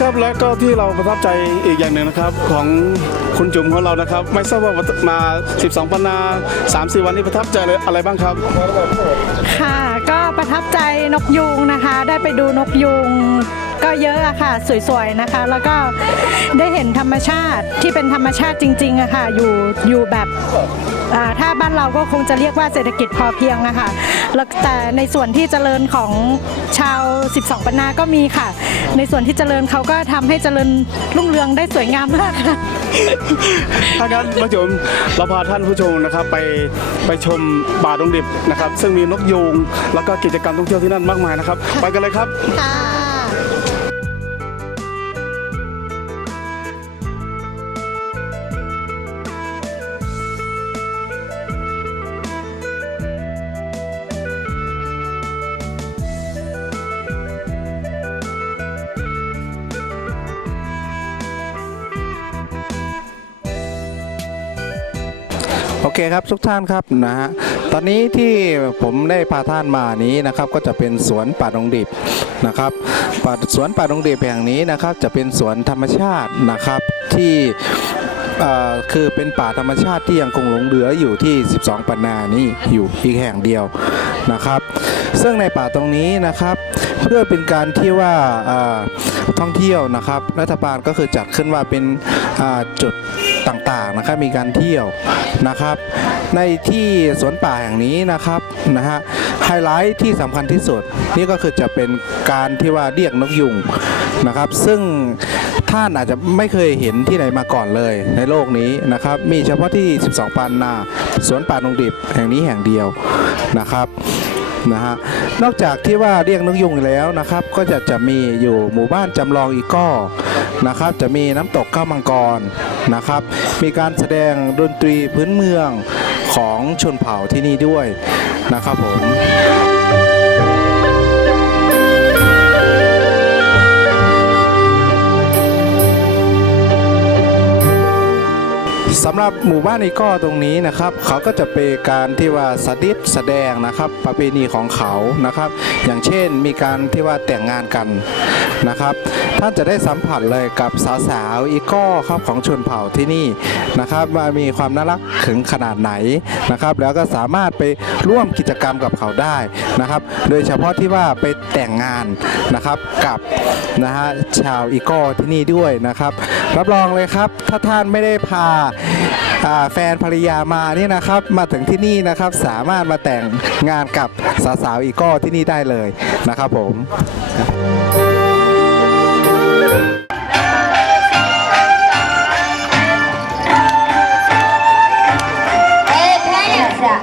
ครับและก็ที่เราประทับใจอีกอย่างหนึ่งนะครับของคุณจุ๋มของเรานะครับ ไม่ทราบว่ามา 12 ปันนา 3 4 วันนี้ประทับใจอะไรบ้างครับ ค่ะ ก็ประทับใจนกยูงนะคะ ได้ไปดูนกยูง ก็เยอะอะค่ะ สวยๆนะคะ แล้วก็ได้เห็นธรรมชาติที่เป็นธรรมชาติจริงๆอะค่ะ อยู่อยู่แบบอ่าถ้าบ้านเราก็คงจะเรียกว่าเศรษฐกิจพอเพียงอะค่ะแล้วแต่ในส่วนที่เจริญของชาว 12 ปันนาก็มีค่ะ ในส่วนที่เจริญเขาก็ทำให้เจริญรุ่งเรืองได้สวยงามมากค่ะถ้างั้นมาจุ๋มเราพาท่านผู้ชมนะครับไปไปชมป่าดงดิบนะครับ ซึ่งมีนกยูงแล้วก็กิจกรรมท่องเที่ยวที่นั่นมากมายนะครับ ไปกันเลยครับค่ะ โอเคครับทุกท่านครับนะฮะตอนนี้ที่ผมได้พาท่านมานี้นะครับก็จะเป็นสวนป่าดงดิบนะครับป่าสวนป่าดงดิบแห่งนี้นะครับจะเป็นสวนธรรมชาตินะครับที่คือเป็นป่าธรรมชาติที่ยังคงหลงเหลืออยู่ที่ 12 ปันนานี้อยู่อีกแห่งเดียวนะครับ ซึ่งในป่าตรงนี้นะครับ เพื่อเป็นการที่ว่าท่องเที่ยวนะครับ รัฐบาลก็คือจัดขึ้นว่าเป็นจุดต่างๆนะครับมีการเที่ยวนะครับ ในที่สวนป่าแห่งนี้นะครับนะฮะไฮไลท์ที่สำคัญที่สุดนี่ก็คือจะเป็นการที่ว่าเรียกนกยุงนะครับ ซึ่งท่านอาจจะไม่เคยเห็นที่ไหนมาก่อนเลยในโลกนี้นะครับ มีเฉพาะที่ 12 ปันนา สวนป่าดงดิบแห่งนี้แห่งเดียวนะครับ นะฮะนอกจากที่ว่าเรียกนกยุงแล้วนะครับ ก็จะจะมีอยู่หมู่บ้านจำลองอีกก้อนะครับ จะมีน้ำตกข้าวมังกรนะครับ มีการแสดงดนตรีพื้นเมืองของชนเผ่าที่นี่ด้วยนะครับผม สำหรับหมู่บ้านอีกอตรงนี้นะครับเขาก็จะเป็นการที่ว่าสดิษแสดงนะครับประเพณีของเขานะครับ อย่างเช่นมีการที่ว่าแต่งงานกันนะครับท่านจะได้สัมผัสเลยกับสาวๆอีกอครับของชนเผ่าที่นี่นะครับว่ามีความน่ารักถึงขนาดไหนนะครับ แล้วก็สามารถไปร่วมกิจกรรมกับเขาได้นะครับ โดยเฉพาะที่ว่าไปแต่งงานนะครับกับนะฮะชาวอีกอที่นี่ด้วยนะครับ รับรองเลยครับ ถ้าท่านไม่ได้พาแฟนภรรยามาเนี่ยนะครับมาถึงที่นี่นะครับสามารถมาแต่งงานกับสาวๆอีกก็ที่นี่ได้เลยนะครับผมเอ๊ะแค่เนี่ย